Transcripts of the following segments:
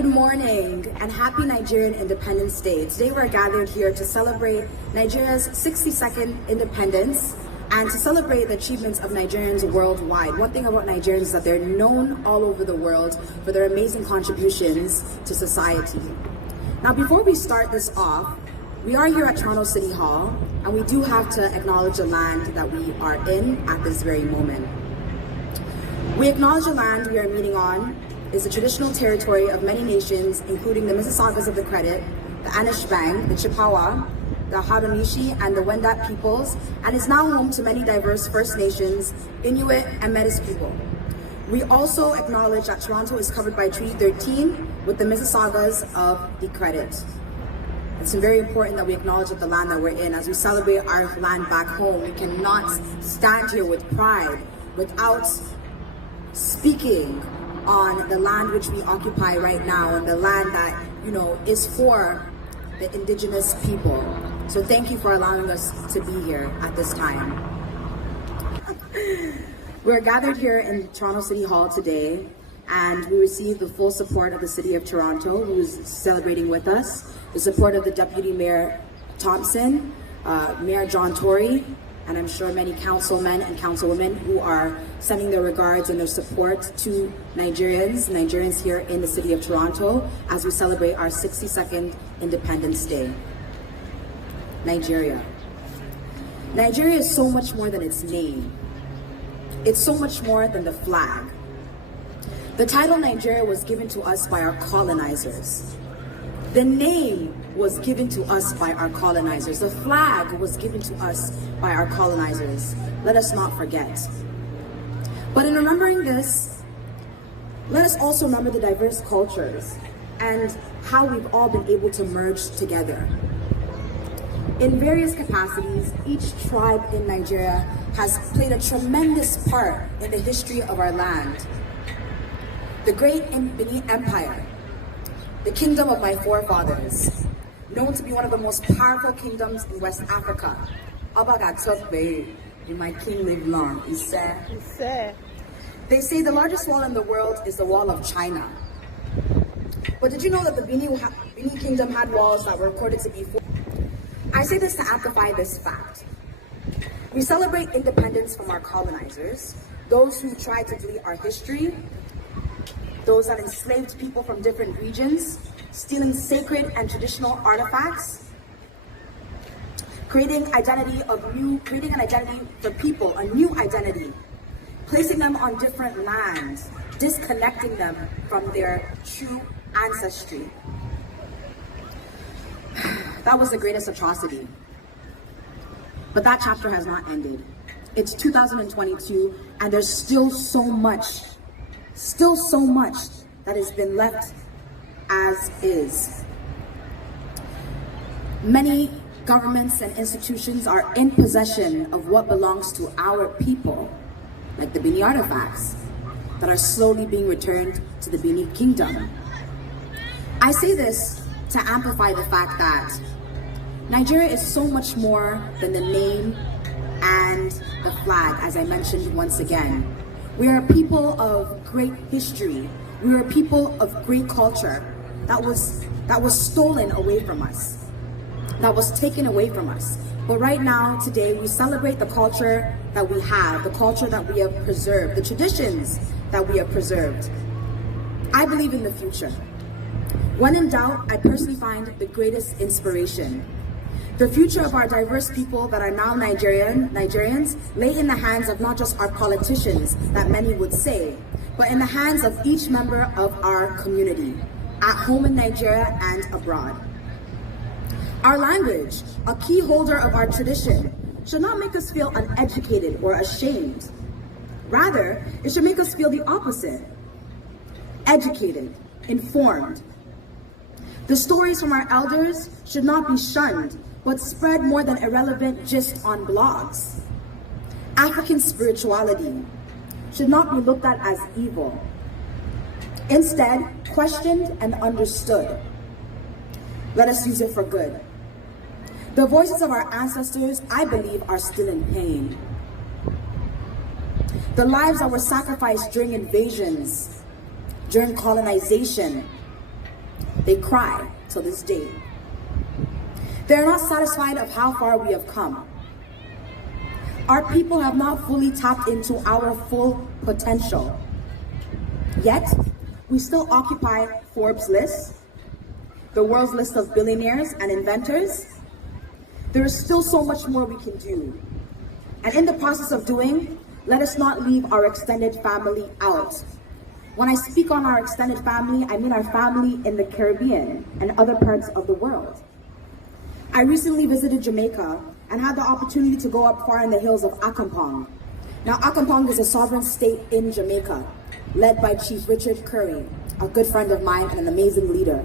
Good morning and happy Nigerian Independence Day. Today we're gathered here to celebrate Nigeria's 62nd independence and to celebrate the achievements of Nigerians worldwide. One thing about Nigerians is that they're known all over the world for their amazing contributions to society. Now, before we start this off, we are here at Toronto City Hall and we do have to acknowledge the land that we are in at this very moment. We acknowledge the land we are meeting on is the traditional territory of many nations, including the Mississaugas of the Credit, the Anishinaabeg, the Chippewa, the Haudenosaunee, and the Wendat peoples, and is now home to many diverse First Nations, Inuit, and Métis people. We also acknowledge that Toronto is covered by Treaty 13 with the Mississaugas of the Credit. It's very important that we acknowledge that the land that we're in. As we celebrate our land back home, we cannot stand here with pride without speaking on the land which we occupy right now and the land that, is for the indigenous people. So thank you for allowing us to be here at this time. We're gathered here in Toronto City Hall today and we receive the full support of the City of Toronto, who is celebrating with us, the support of the Deputy Mayor Thompson, Mayor John Tory, and I'm sure many councilmen and councilwomen who are sending their regards and their support to Nigerians here in the City of Toronto as we celebrate our 62nd Independence Day. Nigeria. Nigeria is so much more than its name. It's so much more than the flag. The title Nigeria was given to us by our colonizers. The name was given to us by our colonizers. The flag was given to us by our colonizers. Let us not forget. But in remembering this, let us also remember the diverse cultures and how we've all been able to merge together. In various capacities, each tribe in Nigeria has played a tremendous part in the history of our land. The great Benin Empire, the kingdom of my forefathers, known to be one of the most powerful kingdoms in West Africa. My king lived long, he said. They say the largest wall in the world is the Wall of China. But did you know that the Benin Kingdom had walls that were recorded to be 4? I say this to amplify this fact. We celebrate independence from our colonizers, those who tried to delete our history, those that enslaved people from different regions, stealing sacred and traditional artifacts, creating an identity for people, a new identity, placing them on different lands, disconnecting them from their true ancestry. That was the greatest atrocity. But that chapter has not ended. It's 2022 and there's still so much that has been left as is. Many governments and institutions are in possession of what belongs to our people, like the Benin artifacts that are slowly being returned to the Benin Kingdom. I say this to amplify the fact that Nigeria is so much more than the name and the flag, as I mentioned once again. We are a people of great history. We are a people of great culture that was stolen away from us, that was taken away from us. But right now, today, we celebrate the culture that we have, the culture that we have preserved, the traditions that we have preserved. I believe in the future. When in doubt, I personally find the greatest inspiration. The future of our diverse people that are now Nigerians lay in the hands of not just our politicians, that many would say, but in the hands of each member of our community, at home in Nigeria and abroad. Our language, a key holder of our tradition, should not make us feel uneducated or ashamed. Rather, it should make us feel the opposite: educated, informed. The stories from our elders should not be shunned, but spread more than irrelevant gist on blogs. African spirituality should not be looked at as evil. Instead, questioned and understood. Let us use it for good. The voices of our ancestors, I believe, are still in pain. The lives that were sacrificed during invasions, during colonization, They cry till this day. They are not satisfied of how far we have come. Our people have not fully tapped into our full potential. Yet, we still occupy Forbes' list, the world's list of billionaires and inventors. There is still so much more we can do. And in the process of doing, let us not leave our extended family out. When I speak on our extended family, I mean our family in the Caribbean and other parts of the world. I recently visited Jamaica and had the opportunity to go up far in the hills of Accompong. Now, Accompong is a sovereign state in Jamaica, led by Chief Richard Curry, a good friend of mine and an amazing leader.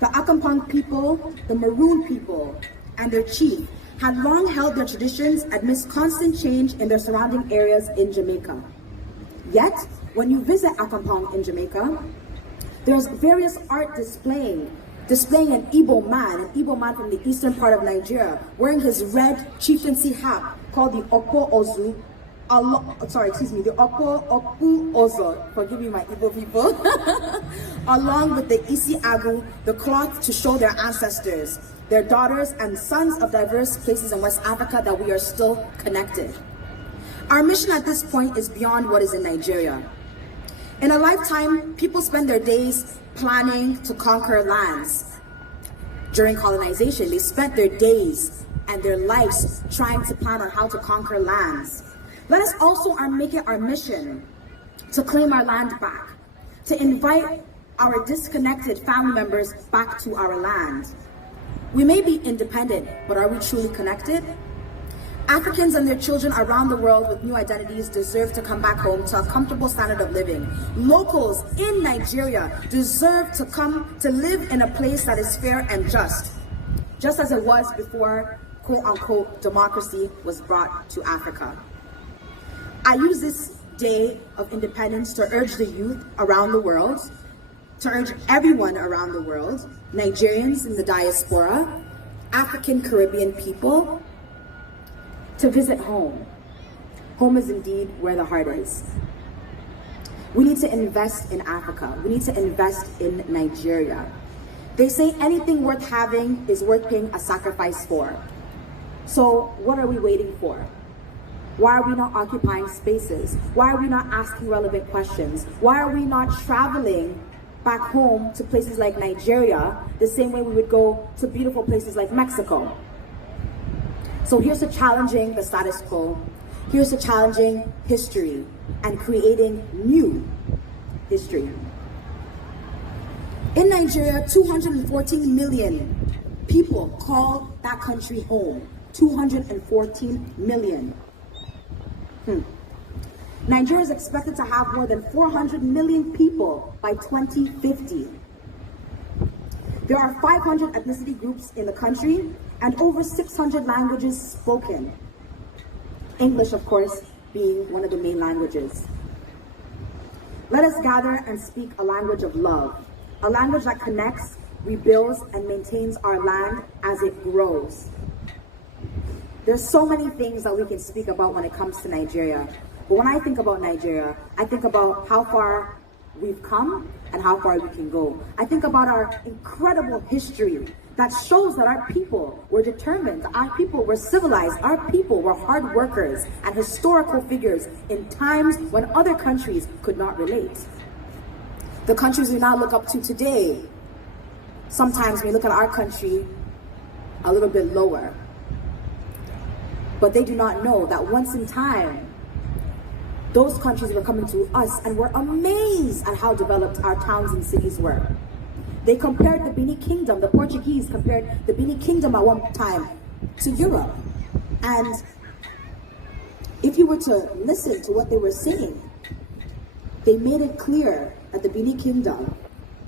The Accompong people, the Maroon people, and their chief had long held their traditions amidst constant change in their surrounding areas in Jamaica. Yet, when you visit Accompong in Jamaica, there's various art displaying an Igbo man from the eastern part of Nigeria, wearing his red chieftaincy hat called the Okpo Ozu, the Okpo Ozo, forgive me my Igbo people, along with the Isi Agu, the cloth to show their ancestors, their daughters and sons of diverse places in West Africa that we are still connected. Our mission at this point is beyond what is in Nigeria. In a lifetime, people spend their days planning to conquer lands. During colonization, they spent their days and their lives trying to plan on how to conquer lands. Let us also make it our mission to claim our land back, to invite our disconnected family members back to our land. We may be independent, but are we truly connected? Africans and their children around the world with new identities deserve to come back home to a comfortable standard of living. Locals in Nigeria deserve to come to live in a place that is fair and just as it was before quote-unquote democracy was brought to Africa. I use this day of independence to urge the youth around the world, to urge everyone around the world, Nigerians in the diaspora, African Caribbean people, to visit home. Home is indeed where the heart is. We need to invest in Africa. We need to invest in Nigeria. They say anything worth having is worth paying a sacrifice for. So what are we waiting for? Why are we not occupying spaces? Why are we not asking relevant questions? Why are we not traveling back home to places like Nigeria the same way we would go to beautiful places like Mexico? So here's to challenging the status quo. Here's to challenging history and creating new history. In Nigeria, 214 million people call that country home. 214 million. Nigeria is expected to have more than 400 million people by 2050. There are 500 ethnicity groups in the country and over 600 languages spoken. English, of course, being one of the main languages. Let us gather and speak a language of love, a language that connects, rebuilds, and maintains our land as it grows. There's so many things that we can speak about when it comes to Nigeria. But when I think about Nigeria, I think about how far we've come and how far we can go. I think about our incredible history that shows that our people were determined, our people were civilized, our people were hard workers and historical figures in times when other countries could not relate. The countries we now look up to today, sometimes we look at our country a little bit lower. But they do not know that once in time, those countries were coming to us and were amazed at how developed our towns and cities were. They compared the Benin Kingdom, the Portuguese compared the Benin Kingdom at one time to Europe. And if you were to listen to what they were saying, they made it clear that the Benin Kingdom,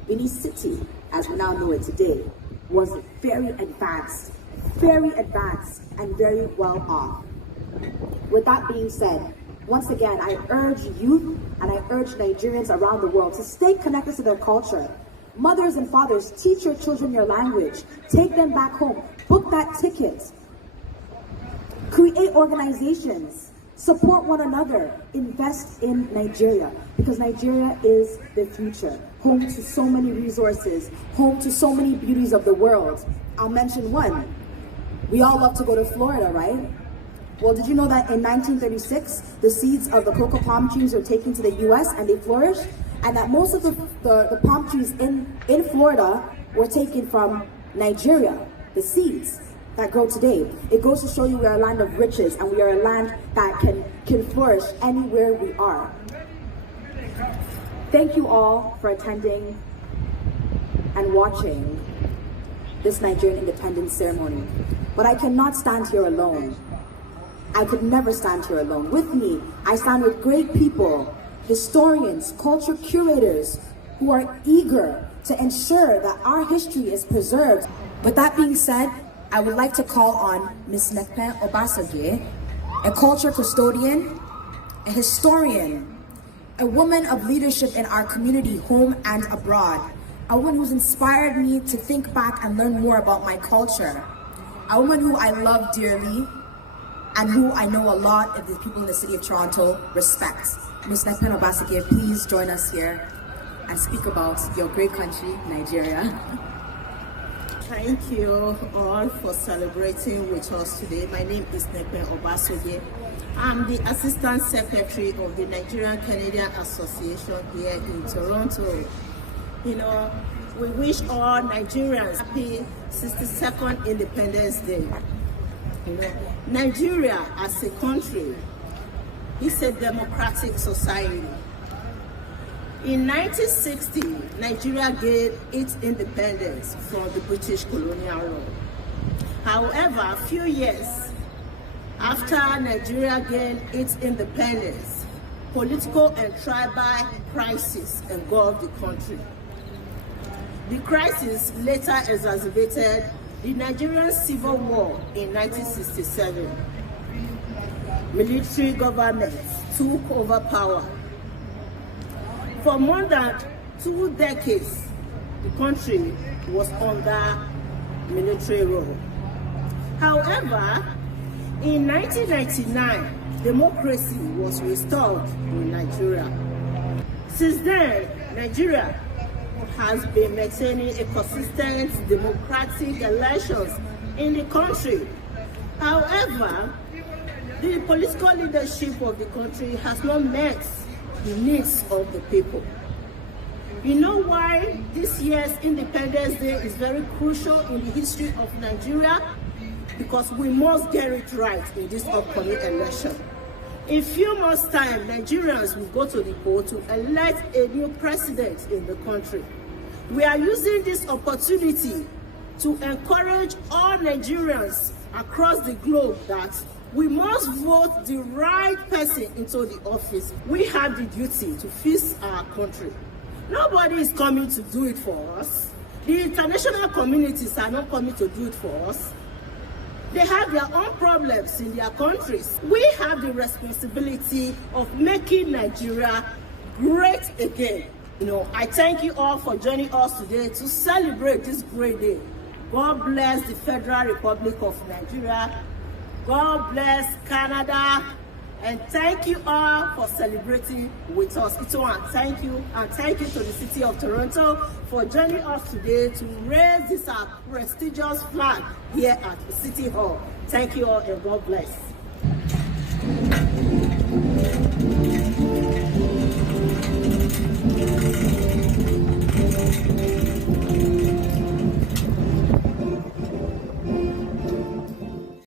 Benin City, as we now know it today, was very advanced and very well off. With that being said, once again, I urge youth and I urge Nigerians around the world to stay connected to their culture. Mothers and fathers, teach your children your language. Take them back home. Book that ticket. Create organizations. Support one another. Invest in Nigeria because Nigeria is the future. home to so many resources, home to so many beauties of the world. I'll mention one. We all love to go to Florida, right? Well, did you know that in 1936, the seeds of the cocoa palm trees were taken to the US and they flourished? And that most of the palm trees in Florida were taken from Nigeria, the seeds that grow today. It goes to show you we are a land of riches and we are a land that can flourish anywhere we are. Thank you all for attending and watching this Nigerian independence ceremony. But I cannot stand here alone. I could never stand here alone. With me, I stand with great people, historians, culture curators, who are eager to ensure that our history is preserved. With that being said, I would like to call on Ms. Nekpen Obasogie, a culture custodian, a historian, a woman of leadership in our community, home and abroad, a woman who's inspired me to think back and learn more about my culture, a woman who I love dearly, and who I know a lot of the people in the city of Toronto respect. Ms. Nekpen Obasogie, please join us here and speak about your great country, Nigeria. Thank you all for celebrating with us today. My name is Nekpen Obasogie. I'm the Assistant Secretary of the Nigerian Canadian Association here in Toronto. You know, we wish all Nigerians happy 62nd Independence Day. You know, Nigeria as a country is a democratic society. In 1960, Nigeria gained its independence from the British colonial rule. However, a few years after Nigeria gained its independence, political and tribal crisis engulfed the country. The crisis later exacerbated the Nigerian Civil War in 1967. Military governments took over power. For more than 2 decades, the country was under military rule. However, in 1999, democracy was restored in Nigeria. Since then, Nigeria has been maintaining a consistent democratic elections in the country. However, the political leadership of the country has not met the needs of the people. You know why this year's Independence Day is very crucial in the history of Nigeria? Because we must get it right in this upcoming election. In a few months' time, Nigerians will go to the poll to elect a new president in the country. We are using this opportunity to encourage all Nigerians across the globe that we must vote the right person into the office. We have the duty to fix our country. Nobody is coming to do it for us. The international communities are not coming to do it for us. They have their own problems in their countries. We have the responsibility of making Nigeria great again. You know, I thank you all for joining us today to celebrate this great day. God bless the Federal Republic of Nigeria. God bless Canada. And thank you all for celebrating with us. Thank you, and thank you to the City of Toronto for joining us today to raise this prestigious flag here at the City Hall. Thank you all, and God bless.